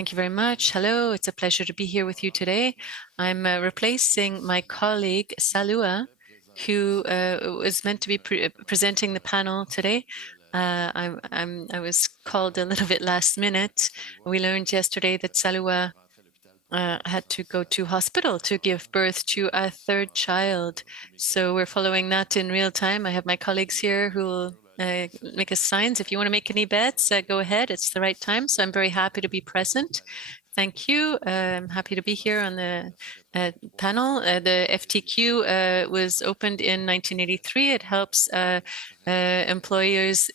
Thank you very much. Hello, it's a pleasure to be here with you today. I'm replacing my colleague, Salua, who was meant to be presenting the panel today. I was called a little bit last minute. We learned yesterday that Salua had to go to hospital to give birth to a third child. So we're following that in real time. I have my colleagues here who will make us signs. If you want to make any bets, go ahead. It's the right time. So I'm very happy to be present. Thank you. I'm happy to be here on the panel. The FTQ was opened in 1983. It helps employees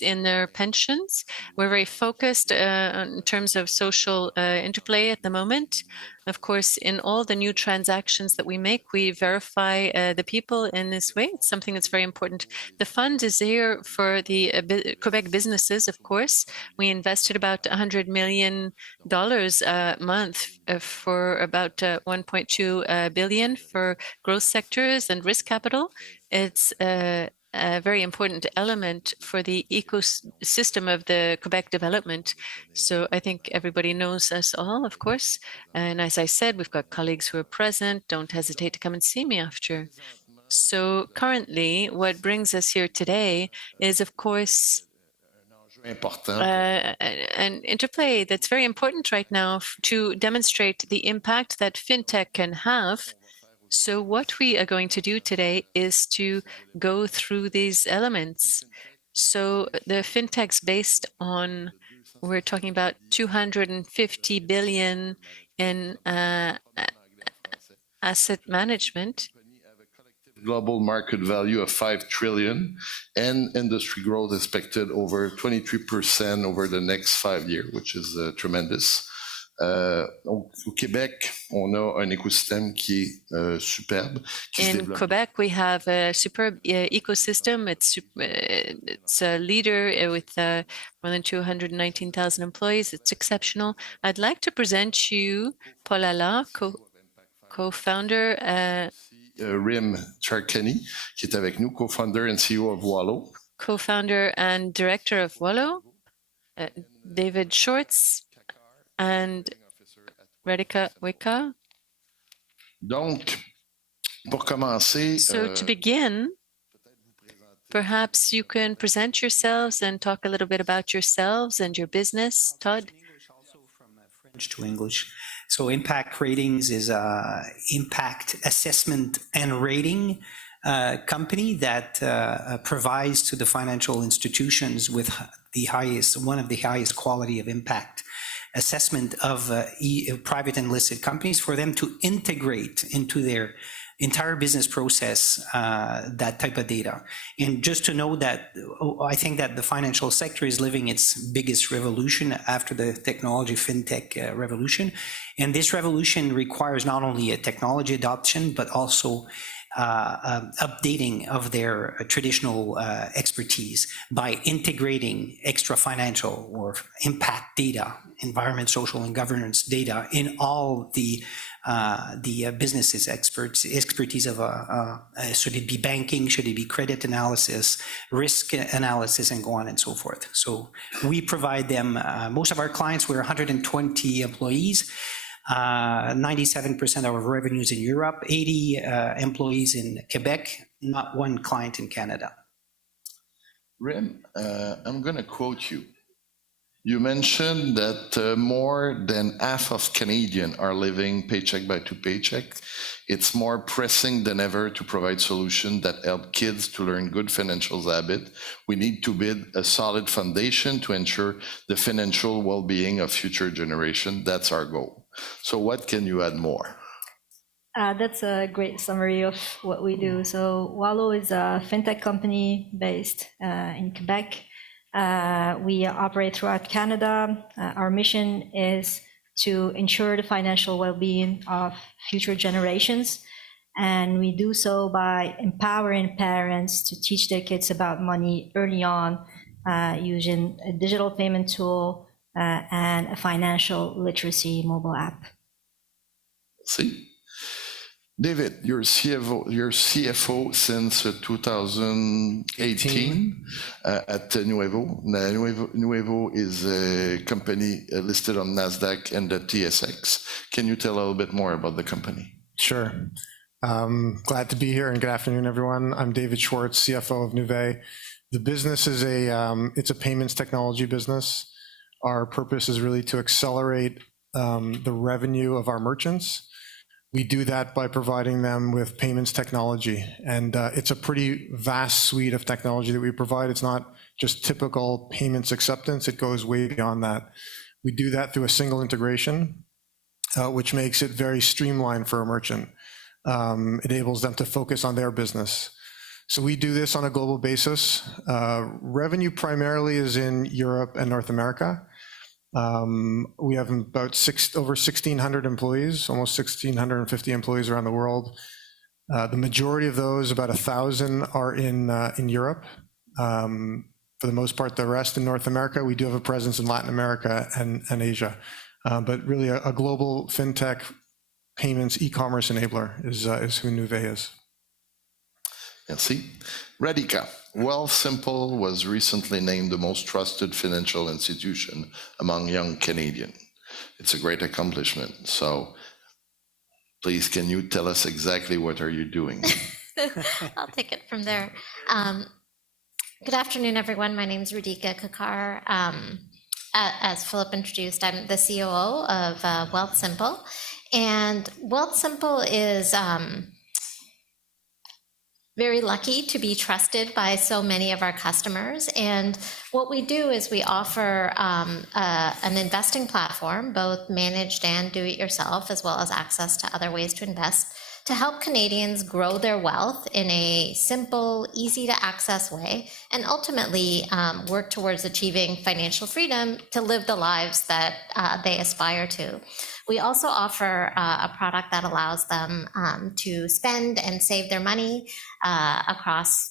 in their pensions. We're very focused in terms of social interplay at the moment. Of course, in all the new transactions that we make, we verify the people in this way. It's something that's very important. The fund is here for the Quebec businesses, of course. We invested about $100 million a month for about 1.2 billion for growth sectors and risk capital. It's a very important element for the ecosystem of the Quebec development. So I think everybody knows us all, of course. And as I said, we've got colleagues who are present. Don't hesitate to come and see me after. So currently, what brings us here today is, of course, an interplay that's very important right now to demonstrate the impact that fintech can have. So what we are going to do today is to go through these elements. So the fintech's based on, we're talking about 250 billion in asset management. Global market value of 5 trillion and industry growth expected over 23% over the next 5 years, which is tremendous. Au Québec, on a un écosystème qui est superbe. In Quebec, we have a superb ecosystem. It's a leader with more than 219,000 employees. It's exceptional. I'd like to present you Paul Allard, co-founder. Rim Charkani, qui est avec nous, co-founder and CEO of WALO. Co-founder and director of WALO. David Shorts and Radhika Wicca. Donc, pour commencer, so to begin, perhaps you can present yourselves and talk a little bit about yourselves and your business. Todd? Also from French to English. So Impak Ratings is a impact assessment and rating company that provides to the financial institutions with one of the highest quality of impact assessment of private and listed companies for them to integrate into their entire business process that type of data. And just to know that I think that the financial sector is living its biggest revolution after the technology fintech revolution. And this revolution requires not only a technology adoption, but also updating of their traditional expertise by integrating extra financial or impact data, environment, social, and governance data in all the businesses expertise of should it be banking, should it be credit analysis, risk analysis, and go on and so forth. So we provide them, most of our clients, we're 120 employees, 97% of our revenues in Europe, 80 employees in Quebec, not one client in Canada. Rim, I'm going to quote you. You mentioned that more than half of Canadians are living paycheck by paycheck. It's more pressing than ever to provide solutions that help kids to learn good financial habits. We need to build a solid foundation to ensure the financial well-being of future generations. That's our goal. So what can you add more? That's a great summary of what we do. So WALO is a fintech company based in Quebec. We operate throughout Canada. Our mission is to ensure the financial well-being of future generations. And we do so by empowering parents to teach their kids about money early on using a digital payment tool and a financial literacy mobile app. See? David, you're CFO since 2018 at Nuevo. Nuevo is a company listed on NASDAQ and the TSX. Can you tell a little bit more about the company? Sure. Glad to be here, and good afternoon, everyone. I'm David Schwartz, CFO of Nueve. The business is it's a payments technology business. Our purpose is really to accelerate the revenue of our merchants. We do that by providing them with payments technology, and it's a pretty vast suite of technology that we provide. It's not just typical payments acceptance, it goes way beyond that. We do that through a single integration, which makes it very streamlined for a merchant. It enables them to focus on their business. So we do this on a global basis. Revenue primarily is in Europe and North America. We have about over 1,600 employees, almost 1,650 employees around the world. The majority of those, about 1,000, are in Europe. For the most part, the rest in North America. We do have a presence in Latin America and Asia, but really a global fintech payments e-commerce enabler is who Nueve is. Merci. Radhika, Wealthsimple was recently named the most trusted financial institution among young Canadians. It's a great accomplishment. So please, can you tell us exactly what are you doing? I'll take it from there. Good afternoon, everyone. My name is Radhika Kakar. As Philip introduced, I'm the COO of Wealthsimple. And Wealthsimple is very lucky to be trusted by so many of our customers. And what we do is we offer an investing platform, both managed and do-it-yourself, as well as access to other ways to invest, to help Canadians grow their wealth in a simple, easy-to-access way, and ultimately work towards achieving financial freedom to live the lives that they aspire to. We also offer a product that allows them to spend and save their money across,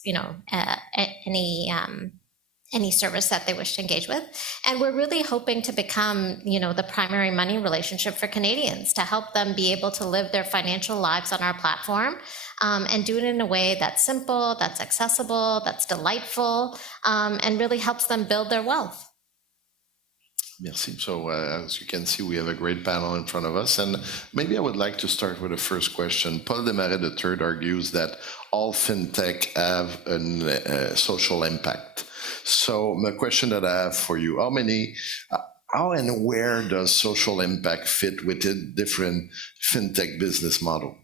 any service that they wish to engage with. And we're really hoping to become, the primary money relationship for Canadians, to help them be able to live their financial lives on our platform and do it in a way that's simple, that's accessible, that's delightful, and really helps them build their wealth. Merci. So as you can see, we have a great panel in front of us. And maybe I would like to start with the first question. Paul Desmarais III argues that all fintech have a social impact. So the question that I have for you, how and where does social impact fit within different fintech business model?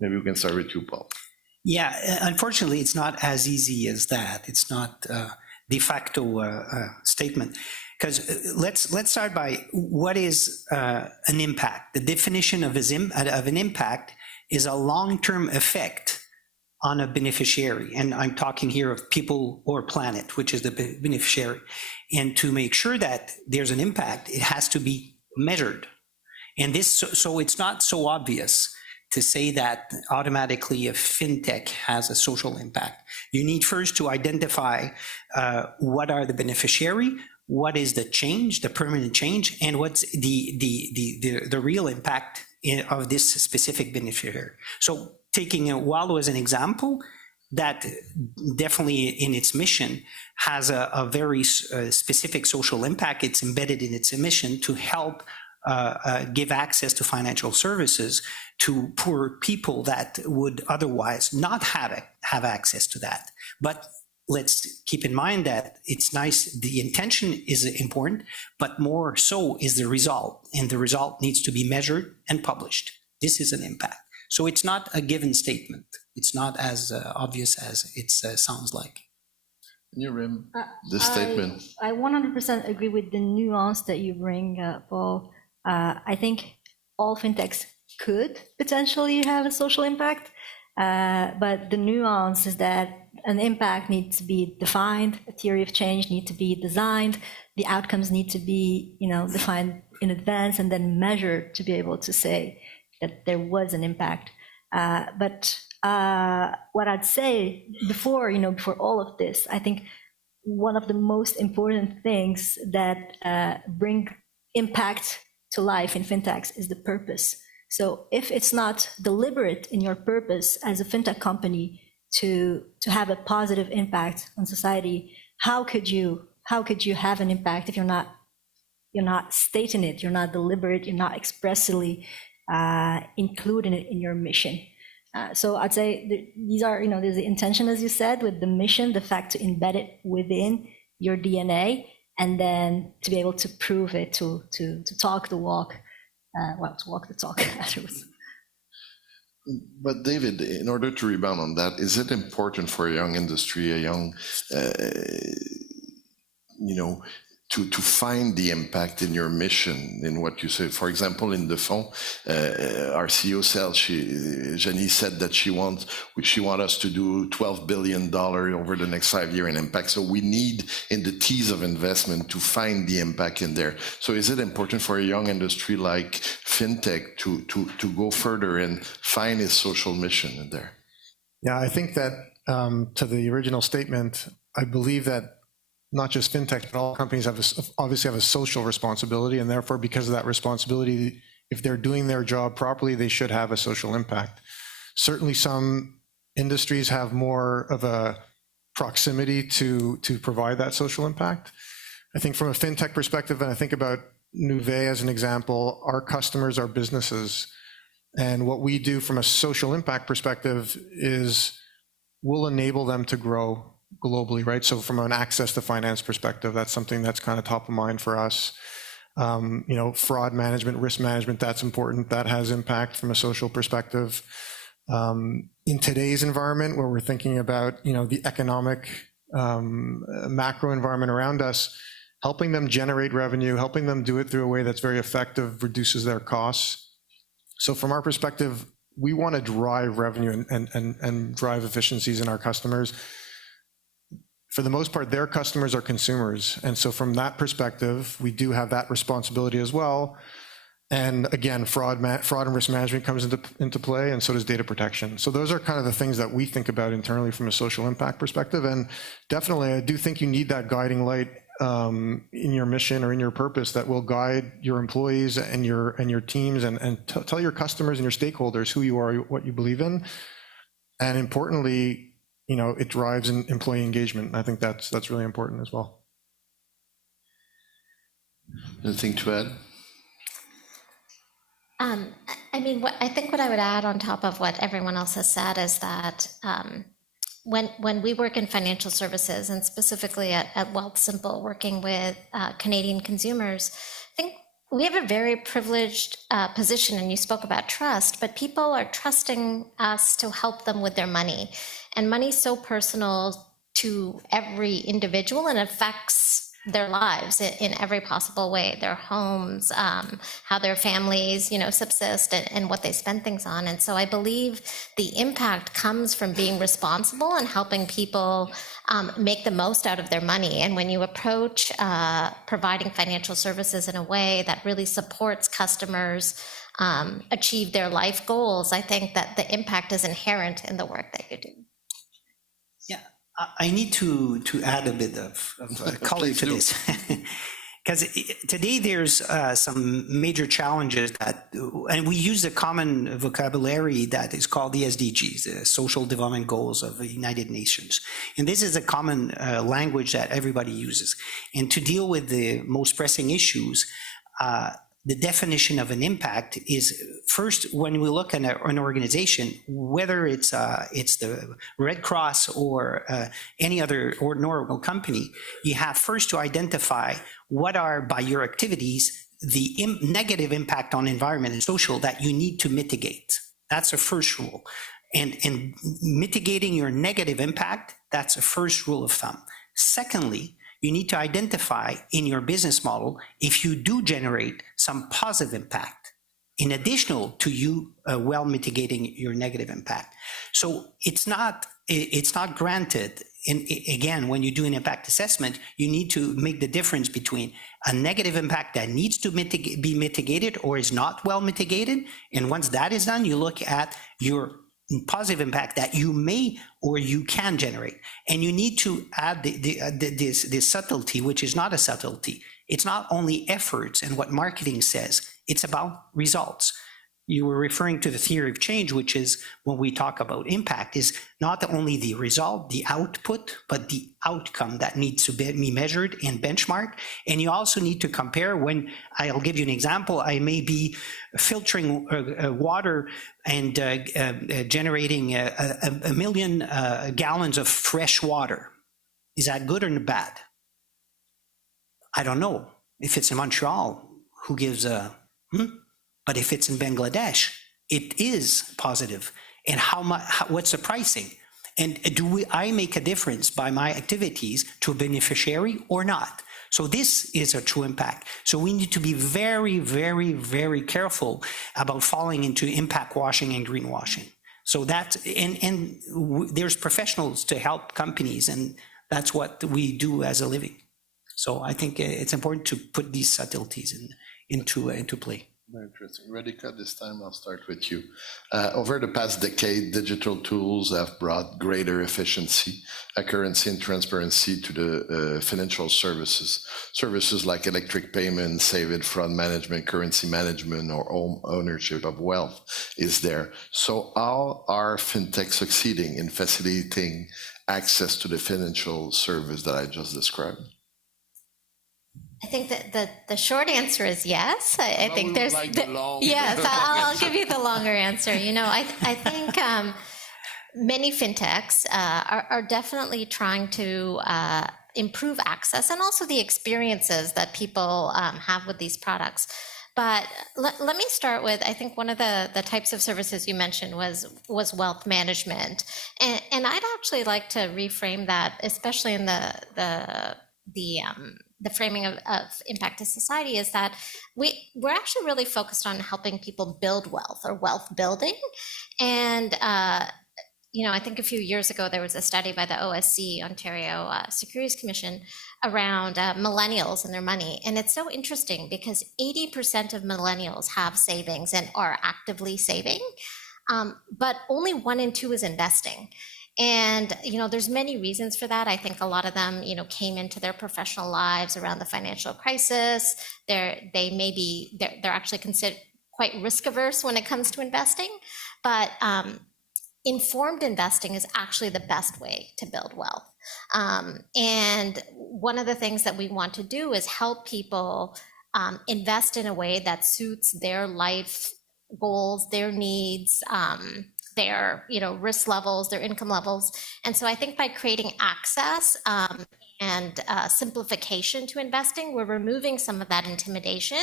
Maybe we can start with you, Paul. Yeah, unfortunately, it's not as easy as that. It's not a de facto statement. Because let's start by what is an impact. The definition of an impact is a long-term effect on a beneficiary. And I'm talking here of people or planet, which is the beneficiary. And to make sure that there's an impact, it has to be measured. And so it's not so obvious to say that automatically a fintech has a social impact. You need first to identify what are the beneficiary, what is the change, the permanent change, and what's the real impact of this specific beneficiary. So taking WALO as an example, that definitely in its mission has a very specific social impact. It's embedded in its mission to help give access to financial services to poor people that would otherwise not have access to that. But let's keep in mind that it's nice, the intention is important, but more so is the result, and the result needs to be measured and published. This is an impact. So it's not a given statement. It's not as obvious as it sounds like. You, Rim, this statement. I 100% agree with the nuance that you bring, Paul. I think all fintechs could potentially have a social impact, but the nuance is that an impact needs to be defined, a theory of change needs to be designed, the outcomes need to be, defined in advance and then measured to be able to say that there was an impact. But what I'd say before all of this, I think one of the most important things that bring impact to life in fintechs is the purpose. So if it's not deliberate in your purpose as a fintech company to have a positive impact on society, how could you have an impact if you're not stating it, you're not deliberate, you're not expressly including it in your mission? So I'd say these are, there's the intention, as you said, with the mission, the fact to embed it within your DNA, and then to be able to prove it, to talk the walk, to walk the talk afterwards. But David, in order to rebound on that, is it important for a young industry, a young, to find the impact in your mission, in what you say? For example, in the Fonds, our CEO Janie said that she wants us to do $12 billion over the next 5 years in impact. So we need in the T's of investment to find the impact in there. So is it important for a young industry like Fintech to go further and find its social mission in there? Yeah, I think that to the original statement, I believe that not just fintech, but all companies obviously have a social responsibility, and therefore, because of that responsibility, if they're doing their job properly, they should have a social impact. Certainly, some industries have more of a proximity to provide that social impact. I think from a fintech perspective, and I think about Nuvei as an example, our customers are businesses, and what we do from a social impact perspective is we'll enable them to grow globally, right? So from an access to finance perspective, that's something that's kind of top of mind for us. Fraud management, risk management, that's important. That has impact from a social perspective. In today's environment, where we're thinking about, the economic macro environment around us, helping them generate revenue, helping them do it through a way that's very effective, reduces their costs. So from our perspective, we want to drive revenue and drive efficiencies in our customers. For the most part, their customers are consumers. And so from that perspective, we do have that responsibility as well. And again, fraud and risk management comes into play, and so does data protection. So those are kind of the things that we think about internally from a social impact perspective. And definitely, I do think you need that guiding light in your mission or in your purpose that will guide your employees and your teams, and tell your customers and your stakeholders who you are, what you believe in. And importantly, it drives employee engagement. I think that's really important as well. Anything to add? I think what I would add on top of what everyone else has said is that when we work in financial services, and specifically at Wealthsimple, working with Canadian consumers, I think we have a very privileged position, and you spoke about trust, but people are trusting us to help them with their money. And money is so personal to every individual and affects their lives in every possible way, their homes, how their families, subsist, and what they spend things on. And so I believe the impact comes from being responsible and helping people make the most out of their money. And when you approach providing financial services in a way that really supports customers achieve their life goals, I think that the impact is inherent in the work that you do. Yeah, I need to add a bit of color to this. Because today there's some major challenges and we use a common vocabulary that is called the SDGs, the Social Development Goals of the United Nations. And this is a common language that everybody uses. And to deal with the most pressing issues, the definition of an impact is, first, when we look at an organization, whether it's the Red Cross or any other ordinary company, you have first to identify what are, by your activities, the negative impact on environment and social that you need to mitigate. That's a first rule. And mitigating your negative impact, that's a first rule of thumb. Secondly, you need to identify in your business model if you do generate some positive impact in addition to you well mitigating your negative impact. So it's not granted. And again, when you do an impact assessment, you need to make the difference between a negative impact that needs to be mitigated or is not well mitigated. And once that is done, you look at your positive impact that you may or you can generate. And you need to add this subtlety, which is not a subtlety. It's not only efforts and what marketing says, it's about results. you were referring to the theory of change, which is when we talk about impact, is not only the result, the output, but the outcome that needs to be measured and benchmarked. And you also need to compare when, I'll give you an example, I may be filtering water and generating a million gallons of fresh water. Is that good or bad? I don't know. If it's in Montreal, who gives a, But if it's in Bangladesh, it is positive. And how much? What's the pricing? And I make a difference by my activities to a beneficiary or not? So this is a true impact. So we need to be very, very, very careful about falling into impact washing and greenwashing. So that's, and there's professionals to help companies, and that's what we do as a living. So I think it's important to put these subtleties into play. Very interesting. Radhika, this time I'll start with you. Over the past decade, digital tools have brought greater efficiency, accuracy, and transparency to the financial services. Services like electric payments, saving fund management, currency management, or home ownership of wealth is there. So how are fintech succeeding in facilitating access to the financial service that I just described? I think that the short answer is yes. I think there's like yes. I'll give you the longer answer. You know, I think many fintechs are definitely trying to improve access and also the experiences that people have with these products. But let me start with, I think one of the types of services you mentioned was wealth management, and I'd actually like to reframe that, especially in the framing of impact to society, is that we're actually really focused on helping people build wealth or wealth building. And, you know, I think a few years ago, there was a study by the OSC, Ontario Securities Commission, around millennials and their money. And it's so interesting because 80% of millennials have savings and are actively saving, but only 1 in 2 is investing. And, you know, there's many reasons for that. I think a lot of them, you know, came into their professional lives around the financial crisis. They're actually considered quite risk averse when it comes to investing, but informed investing is actually the best way to build wealth. And one of the things that we want to do is help people invest in a way that suits their life goals, their needs, their, you know, risk levels, their income levels. And so I think by creating access and simplification to investing, we're removing some of that intimidation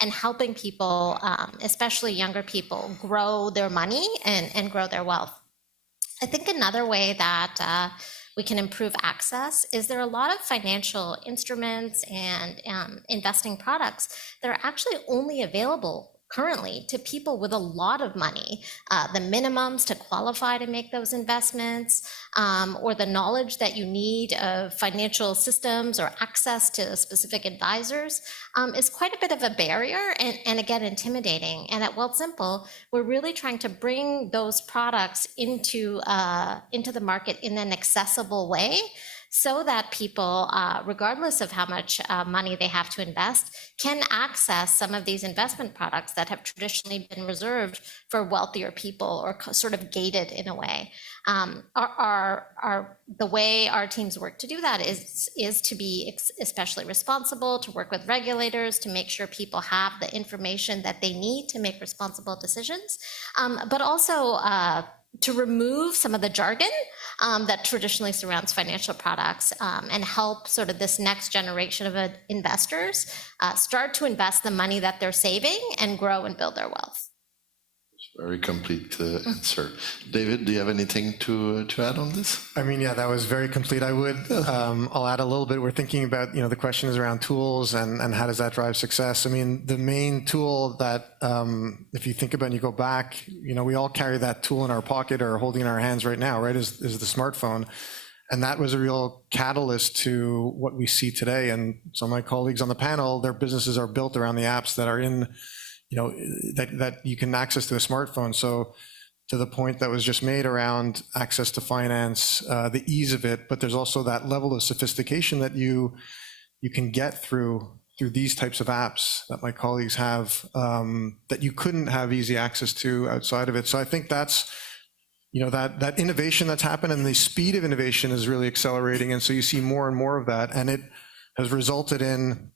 and helping people, especially younger people, grow their money and grow their wealth. I think another way that we can improve access is there are a lot of financial instruments and investing products that are actually only available currently to people with a lot of money, the minimums to qualify to make those investments, or the knowledge that you need of financial systems or access to specific advisors is quite a bit of a barrier and again, intimidating. And at Wealthsimple, we're really trying to bring those products into the market in an accessible way, so that people, regardless of how much money they have to invest, can access some of these investment products that have traditionally been reserved for wealthier people or sort of gated in a way. The way our teams work to do that is to be especially responsible, to work with regulators, to make sure people have the information that they need to make responsible decisions, but also to remove some of the jargon that traditionally surrounds financial products, and help sort of this next generation of investors start to invest the money that they're saving and grow and build their wealth. Very complete answer. David, do you have anything to add on this? I mean, yeah, that was very complete. I would, I'll add a little bit. We're thinking about, you know, the question is around tools and how does that drive success? I mean, the main tool that, if you think about it and you go back, you know, we all carry that tool in our pocket or holding in our hands right now, right, is the smartphone. And that was a real catalyst to what we see today. And some of my colleagues on the panel, their businesses are built around the apps that are in, you know, that you can access to a smartphone. So to the point that was just made around access to finance, the ease of it, but there's also that level of sophistication that you can get through through these types of apps that my colleagues have that you couldn't have easy access to outside of it. So I think that's, that innovation that's happened, and the speed of innovation is really accelerating. And so you see more and more of that. And it has resulted in,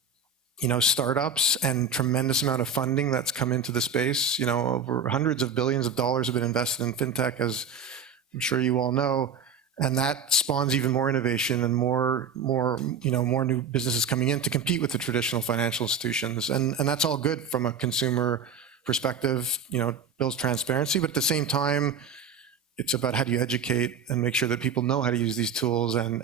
startups and tremendous amount of funding that's come into the space. Over hundreds of billions of dollars have been invested in fintech, as I'm sure you all know. And that spawns even more innovation and more new businesses coming in to compete with the traditional financial institutions. And that's all good from a consumer perspective, builds transparency, but at the same time, it's about how do you educate and make sure that people know how to use these tools, and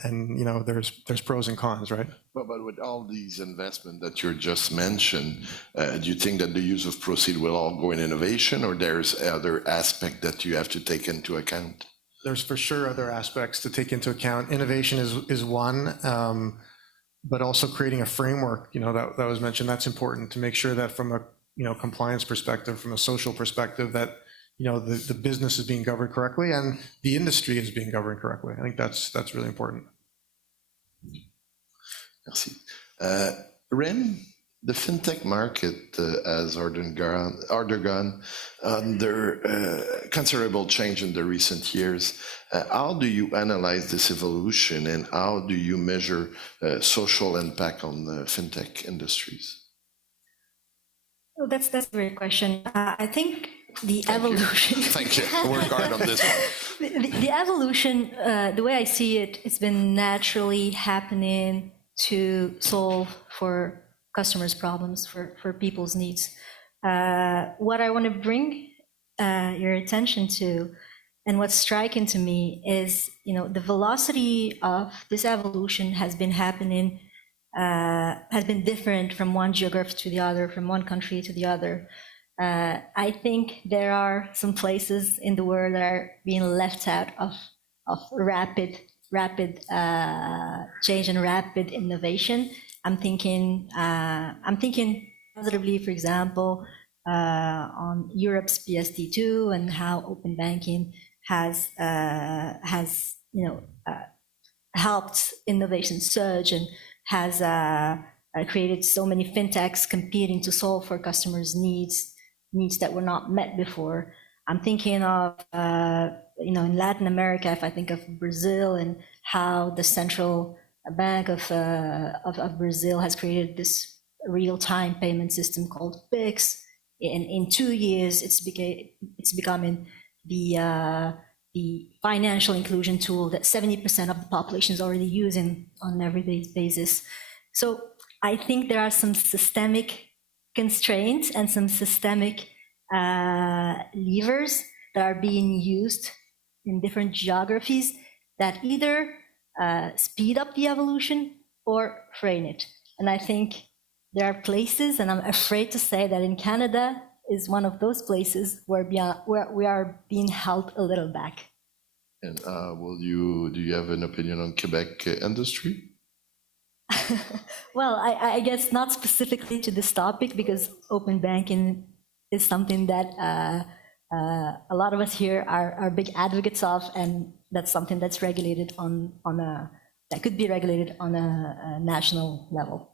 there's pros and cons, right? But with all these investments that you just mentioned, do you think that the use of proceeds will all go in innovation, or there's other aspect that you have to take into account? There's for sure other aspects to take into account. Innovation is one, but also creating a framework, that was mentioned. That's important to make sure that from a compliance perspective, from a social perspective, that the business is being governed correctly and the industry is being governed correctly. I think that's really important. Merci. Ren, the fintech market has undergone under considerable change in the recent years. How do you analyze this evolution, and how do you measure social impact on the fintech industries? Oh, that's a great question. I think the evolution. Thank you. Work hard on this one. The evolution, the way I see it, it's been naturally happening to solve for customers' problems, for people's needs. What I want to bring your attention to, and what's striking to me, is the velocity of this evolution has been happening, has been different from one geography to the other, from one country to the other. I think there are some places in the world that are being left out of rapid change and rapid innovation. I'm thinking positively, for example, on Europe's PSD2 and how open banking has helped innovation surge and has created so many fintechs competing to solve for customers' needs that were not met before. I'm thinking of in Latin America, if I think of Brazil and how the central bank of Brazil has created this real-time payment system called Pix. In 2 years, it's becoming the financial inclusion tool that 70% of the population is already using on an everyday basis. So I think there are some systemic constraints and some systemic levers that are being used in different geographies that either speed up the evolution or frame it. And I think there are places, and I'm afraid to say that in Canada is one of those places where we are being held a little back. And do you have an opinion on Quebec industry? Well, I guess not specifically to this topic, because open banking is something that a lot of us here are big advocates of, and that's something that's regulated that could be regulated on a national level.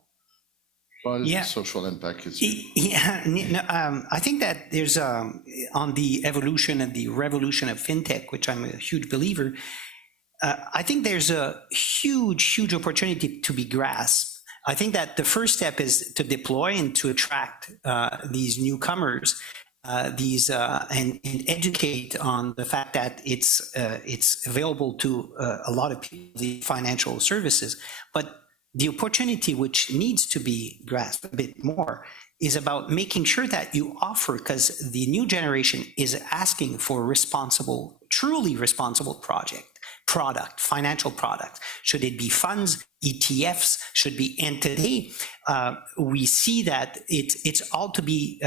What is the social impact? I think that there's on the evolution and the revolution of fintech, which I'm a huge believer. I think there's a huge opportunity to be grasped. I think that the first step is to deploy and to attract these newcomers, and educate on the fact that it's available to a lot of people, the financial services. But the opportunity which needs to be grasped a bit more is about making sure that you offer, because the new generation is asking for responsible, truly responsible product, financial product. Should it be funds, ETFs, should be, and today we see that it's all to be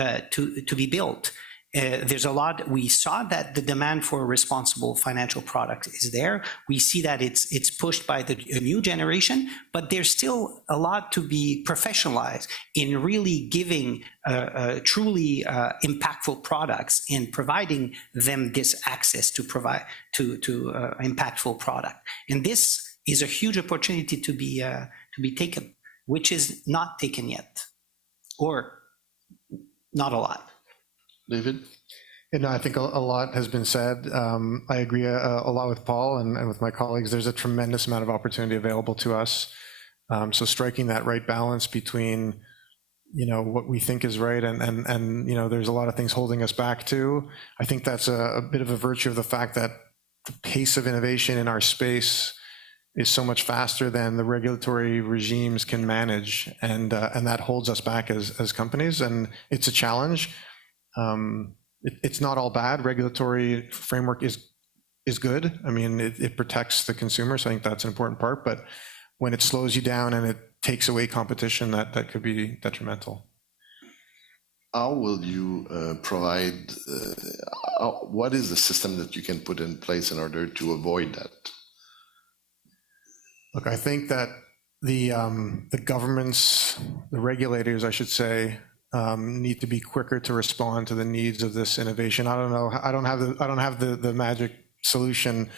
built. There's a lot. We saw that the demand for responsible financial products is there. We see that it's pushed by the new generation, but there's still a lot to be professionalized in really giving truly impactful products and providing them this access to provide to impactful product. And this is a huge opportunity to be taken. which is not taken yet, or not a lot. David? No, I think a lot has been said. I agree a lot with Paul and with my colleagues. There's a tremendous amount of opportunity available to us. So striking that right balance between, what we think is right and there's a lot of things holding us back too. I think that's a bit of a virtue of the fact that the pace of innovation in our space is so much faster than the regulatory regimes can manage, and that holds us back as companies, and it's a challenge. It's not all bad. Regulatory framework is good. I mean, it protects the consumer, so I think that's an important part. But when it slows you down and it takes away competition, that could be detrimental. How will you provide, what is the system that you can put in place in order to avoid that? Look, I think that the governments, the regulators, I should say, need to be quicker to respond to the needs of this innovation. I don't know. I don't have the magic solution.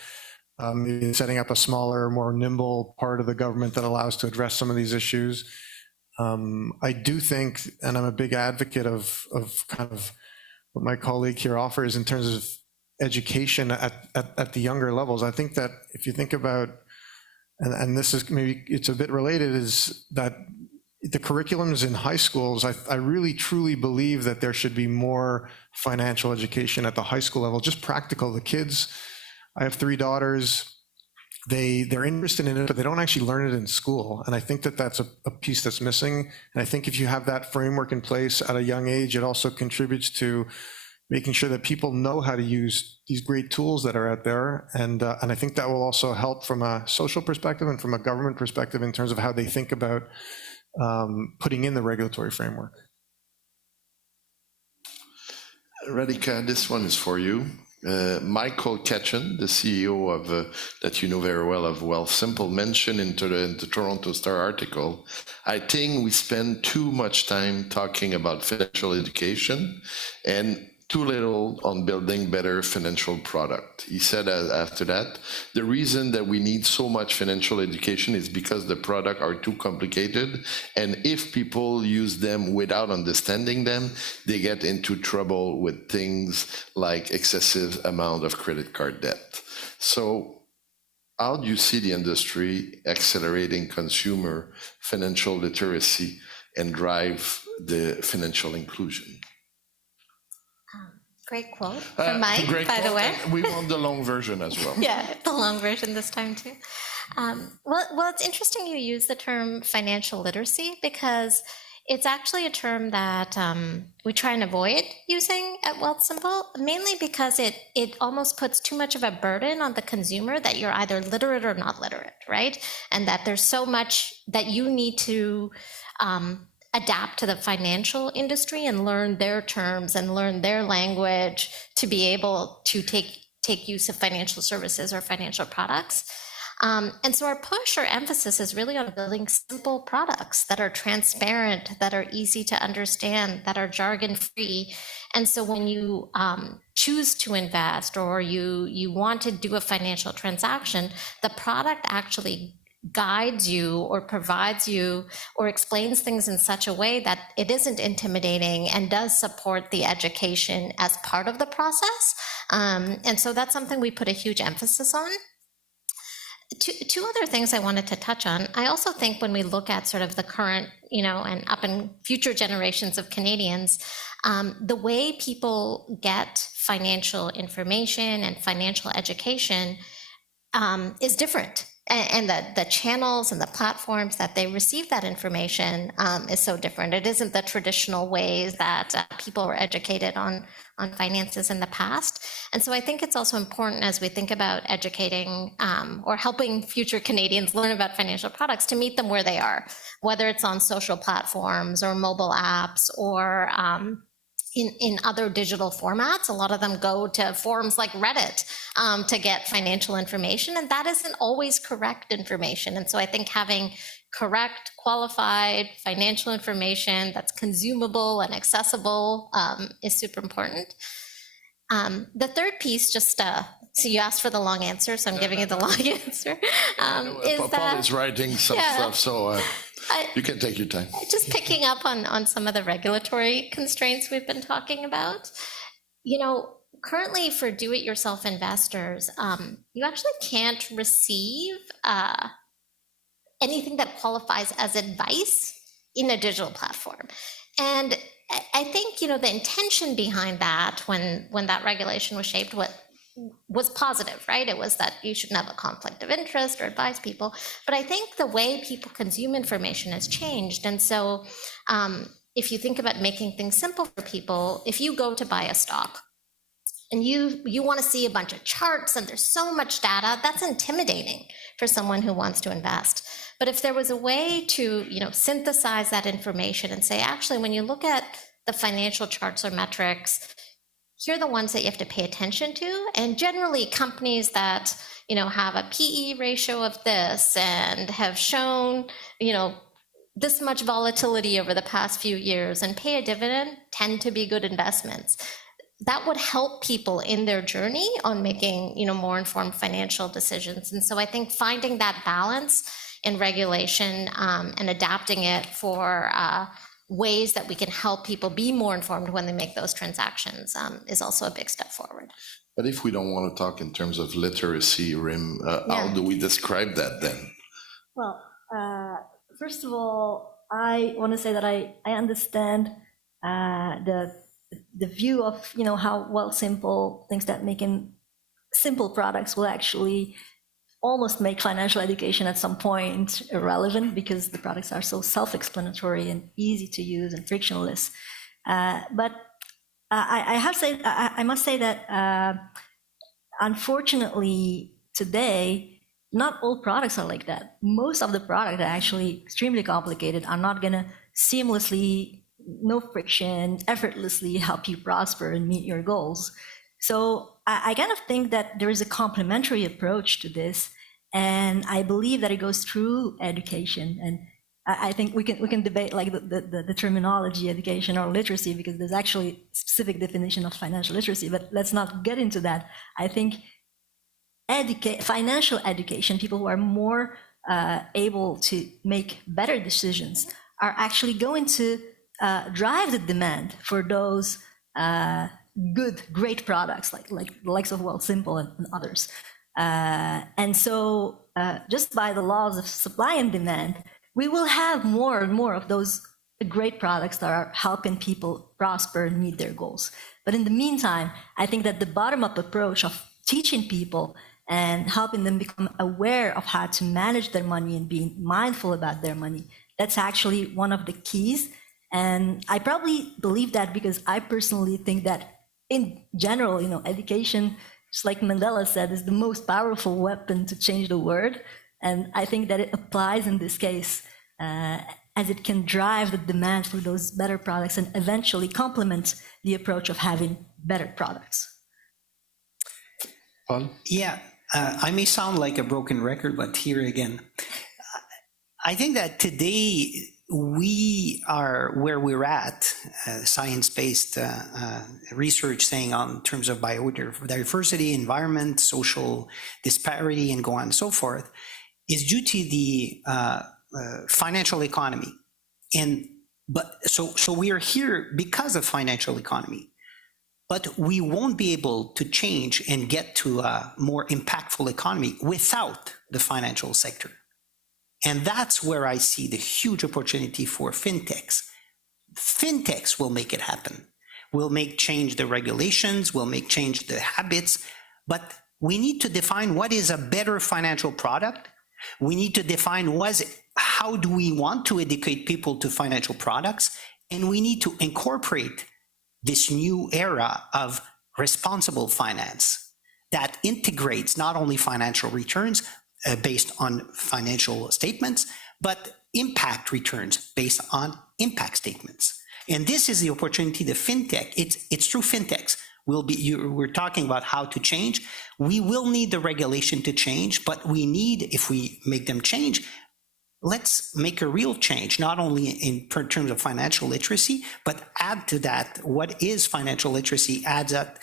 Setting up a smaller, more nimble part of the government that allows to address some of these issues. I do think, and I'm a big advocate of kind of what my colleague here offers in terms of education at the younger levels. I think that if you think about, and this is maybe it's a bit related, is that the curriculums in high schools, I really truly believe that there should be more financial education at the high school level, just practical. The kids, I have 3 daughters, they're interested in it, but they don't actually learn it in school. And I think that that's a piece that's missing. And I think if you have that framework in place at a young age, it also contributes to making sure that people know how to use these great tools that are out there. And I think that will also help from a social perspective and from a government perspective in terms of how they think about putting in the regulatory framework. Radhika, this one is for you. Michael Ketchen, the CEO of, that you know very well, of Wealthsimple, mentioned in the Toronto Star article, I think we spend too much time talking about financial education and too little on building better financial product. He said after that, the reason that we need so much financial education is because the product are too complicated, and if people use them without understanding them, they get into trouble with things like excessive amount of credit card debt. So how do you see the industry accelerating consumer financial literacy and drive the financial inclusion? Great quote from Mike, by the way. We want the long version as well. Yeah, the long version this time too. Well, it's interesting you use the term financial literacy, because it's actually a term that we try and avoid using at Wealthsimple, mainly because it almost puts too much of a burden on the consumer that you're either literate or not literate, right? And that there's so much that you need to adapt to the financial industry and learn their terms and learn their language to be able to take use of financial services or financial products. And so our push or emphasis is really on building simple products that are transparent, that are easy to understand, that are jargon-free. And so when you choose to invest or you want to do a financial transaction, the product actually guides you or provides you or explains things in such a way that it isn't intimidating and does support the education as part of the process. And so that's something we put a huge emphasis on. Two other things I wanted to touch on. I also think when we look at sort of the current, and up in future generations of Canadians, the way people get financial information and financial education is different. And the channels and the platforms that they receive that information is so different. It isn't the traditional ways that people were educated on finances in the past. And so I think it's also important as we think about educating or helping future Canadians learn about financial products to meet them where they are, whether it's on social platforms or mobile apps or in other digital formats. A lot of them go to forums like Reddit to get financial information, and that isn't always correct information. And so I think having correct, qualified financial information that's consumable and accessible is super important. The third piece, just so you asked for the long answer, so I'm giving you the long answer. Paul is writing some stuff, so You can take your time. Just picking up on some of the regulatory constraints we've been talking about. Currently for do-it-yourself investors, you actually can't receive anything that qualifies as advice in a digital platform. And I think, the intention behind that when that regulation was shaped, was positive, right? It was that you shouldn't have a conflict of interest or advise people. But I think the way people consume information has changed. And so if you think about making things simple for people, if you go to buy a stock and you want to see a bunch of charts and there's so much data, that's intimidating for someone who wants to invest. But if there was a way to, synthesize that information and say, actually, when you look at the financial charts or metrics, here are the ones that you have to pay attention to. And generally companies that, have a PE ratio of this and have shown, this much volatility over the past few years and pay a dividend tend to be good investments. That would help people in their journey on making, more informed financial decisions. And so I think finding that balance in regulation and adapting it for ways that we can help people be more informed when they make those transactions is also a big step forward. But if we don't want to talk in terms of literacy, Rim, how do we describe that then? Well, first of all, I want to say that I understand the view of, how simple things that making simple products will actually almost make financial education at some point irrelevant because the products are so self-explanatory and easy to use and frictionless. But I must say that unfortunately today, not all products are like that. Most of the products are actually extremely complicated, are not going to seamlessly, no friction, effortlessly help you prosper and meet your goals. So I kind of think that there is a complementary approach to this, and I believe that it goes through education. And I think we can debate like the terminology education or literacy, because there's actually a specific definition of financial literacy, but let's not get into that. I think financial education, people who are more able to make better decisions, are actually going to drive the demand for those great products like the likes of Wealthsimple and others. And so just by the laws of supply and demand, we will have more and more of those great products that are helping people prosper and meet their goals. But in the meantime, I think that the bottom-up approach of teaching people and helping them become aware of how to manage their money and being mindful about their money, that's actually one of the keys. And I probably believe that because I personally think that in general, education, just like Mandela said, is the most powerful weapon to change the world. And I think that it applies in this case, as it can drive the demand for those better products and eventually complement the approach of having better products. Paul? Yeah, I may sound like a broken record, but here again, I think that today we are where we're at, science-based research saying on terms of biodiversity, environment, social disparity, and go on and so forth, is due to the financial economy. So we are here because of financial economy, but we won't be able to change and get to a more impactful economy without the financial sector. And that's where I see the huge opportunity for fintechs. Fintechs will make it happen. Will make change the regulations, will make change the habits, but we need to define what is a better financial product. We need to define how do we want to educate people to financial products, and we need to incorporate this new era of responsible finance that integrates not only financial returns based on financial statements, but impact returns based on impact statements. And this is the opportunity, the fintech, it's through fintechs. We're talking about how to change. We will need the regulation to change, but we need, if we make them change, let's make a real change, not only in terms of financial literacy, but add to that, what is financial literacy, adds up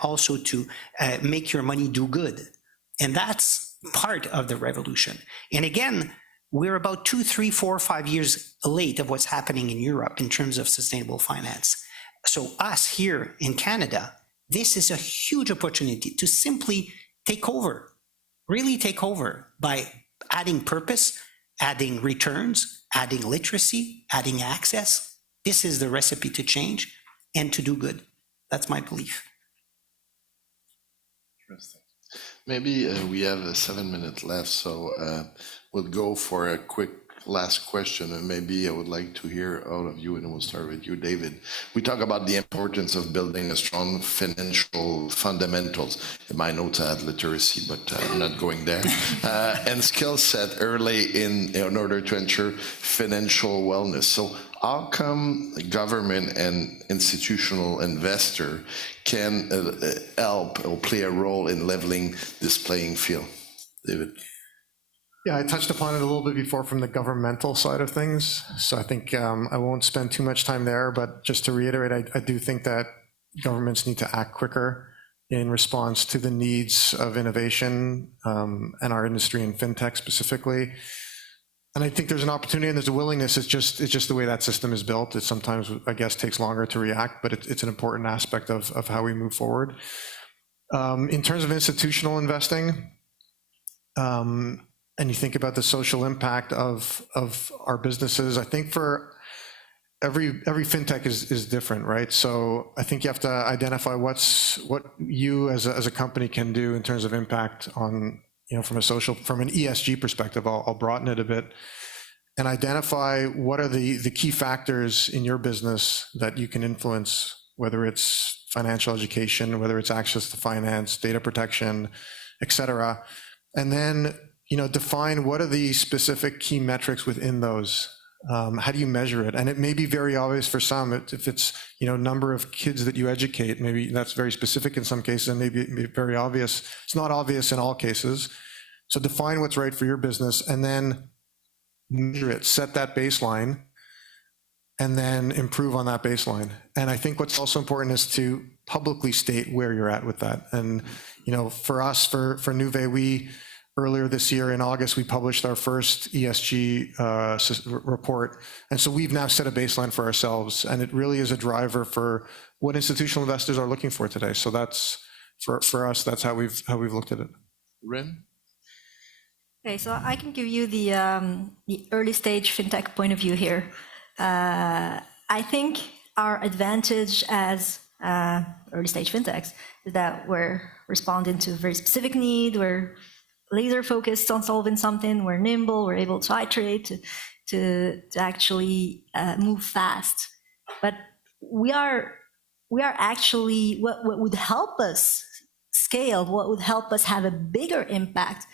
also to make your money do good. And that's part of the revolution. And again, we're about 2, 3, 4, 5 years late of what's happening in Europe in terms of sustainable finance. So us here in Canada, this is a huge opportunity to simply take over, really take over by adding purpose, adding returns, adding literacy, adding access. This is the recipe to change and to do good. That's my belief. Interesting. Maybe we have 7 minutes left, so we'll go for a quick last question, and maybe I would like to hear out of you, and we'll start with you, David. We talk about the importance of building a strong financial fundamentals. In my notes, I had literacy, but I'm not going there. And skill set early in order to ensure financial wellness. So how come government and institutional investor can help or play a role in leveling this playing field? David. Yeah, I touched upon it a little bit before from the governmental side of things. So I think I won't spend too much time there, but just to reiterate, I do think that governments need to act quicker in response to the needs of innovation and our industry in fintech specifically. And I think there's an opportunity and there's a willingness. It's just the way that system is built. It sometimes, I guess, takes longer to react, but it's an important aspect of how we move forward. In terms of institutional investing, and you think about the social impact of our businesses, I think for every fintech is different, right? So I think you have to identify what you as a company can do in terms of impact on, from an ESG perspective. I'll broaden it a bit and identify what are the key factors in your business that you can influence, whether it's financial education, whether it's access to finance, data protection, et cetera. And then define what are the specific key metrics within those. How do you measure it? And it may be very obvious for some. If it's number of kids that you educate, maybe that's very specific in some cases, and maybe very obvious. It's not obvious in all cases. So define what's right for your business, and then measure it. Set that baseline, and then improve on that baseline. And I think what's also important is to publicly state where you're at with that. And for us, for Nuvei, earlier this year in August, we published our first ESG report. And so we've now set a baseline for ourselves, and it really is a driver for what institutional investors are looking for today. So that's, for us, that's how we've looked at it. Rin? Okay, so I can give you the early stage fintech point of view here. I think our advantage as early stage fintechs is that we're responding to a very specific need. We're laser focused on solving something. We're nimble. We're able to iterate, to actually move fast. But we are actually what would help us scale. What would help us have a bigger impact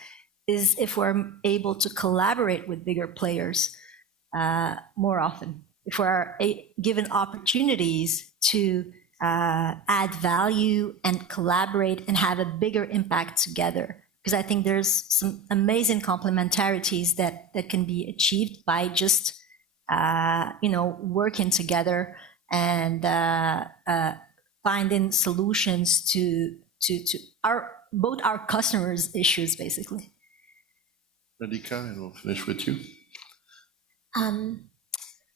is if we're able to collaborate with bigger players more often. If we're given opportunities to add value and collaborate and have a bigger impact together. Because I think there's some amazing complementarities that can be achieved by just working together and finding solutions to both our customers' issues, basically. Radhika, and we'll finish with you.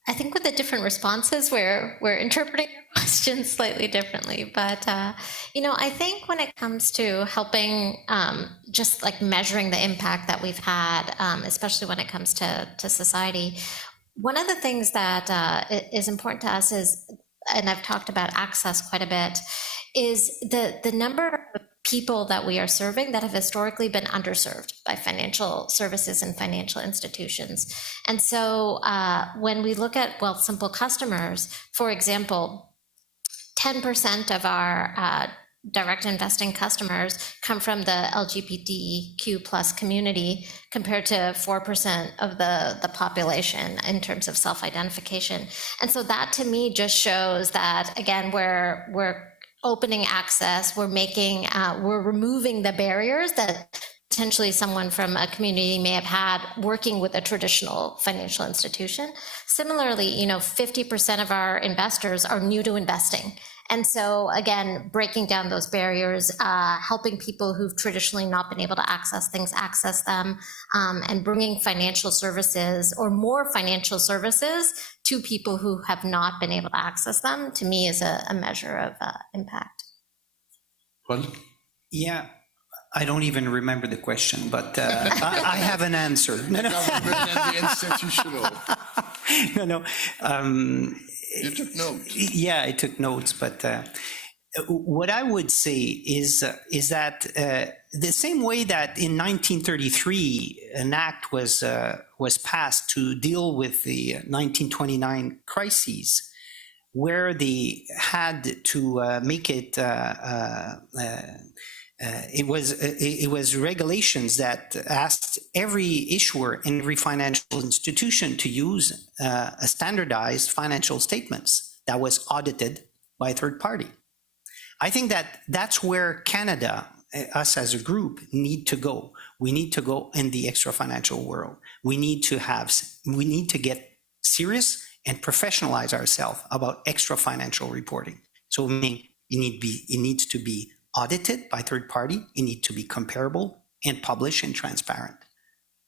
I think with the different responses, we're interpreting your questions slightly differently. But, I think when it comes to helping, just like measuring the impact that we've had, especially when it comes to society, one of the things that is important to us is, and I've talked about access quite a bit, is the number of people that we are serving that have historically been underserved by financial services and financial institutions. And so when we look at Wealthsimple customers, for example, 10% of our direct investing customers come from the LGBTQ plus community, compared to 4% of the population in terms of self-identification. And so that to me just shows that, again, we're opening access, we're removing the barriers that potentially someone from a community may have had working with a traditional financial institution. Similarly, 50% of our investors are new to investing. And so again, breaking down those barriers, helping people who've traditionally not been able to access things, access them, and bringing financial services or more financial services to people who have not been able to access them, to me is a measure of impact. Paul? Yeah, I don't even remember the question, but I have an answer. No, no. The institutional. No. You took notes. Yeah, I took notes, but what I would say is that the same way that in 1933 an act was passed to deal with the 1929 crises, where they had to make it. It was regulations that asked every issuer and every financial institution to use a standardized financial statements that was audited by a third party. I think that that's where Canada, us as a group, need to go. We need to go in the extra financial world. We need to get serious and professionalize ourselves about extra financial reporting. So it needs to be audited by third party. It needs to be comparable and published and transparent.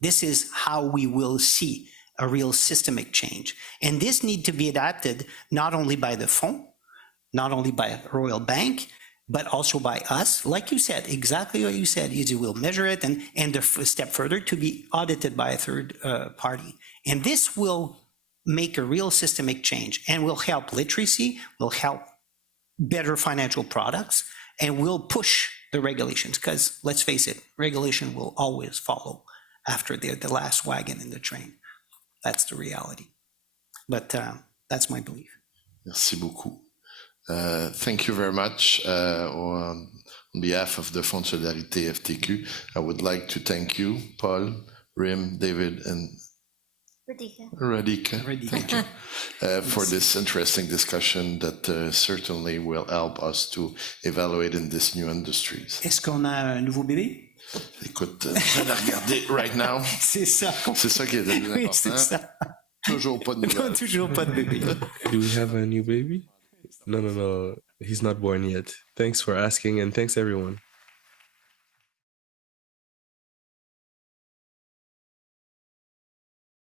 This is how we will see a real systemic change. And this needs to be adapted not only by the Fonds, not only by Royal Bank, but also by us. Like you said, exactly what you said, is you will measure it and a step further to be audited by a third party. And this will make a real systemic change and will help literacy, will help better financial products, and will push the regulations. Because let's face it, regulation will always follow after the last wagon in the train. That's the reality. But that's my belief. Merci beaucoup. Thank you very much. On behalf of the Fonds de Solidarité FTQ, I would like to thank you, Paul, Rim, David, and Radhika. Thank you for this interesting discussion that certainly will help us to evaluate in this new industries. Est-ce qu'on a un nouveau bébé? Écoute, je vais regarder right now. C'est ça. C'est ça qui est le plus Oui, important. c'est ça. Toujours pas de nouvelles. Toujours pas de bébé. Do we have a new baby? No. He's not born yet. Thanks for asking, and thanks everyone.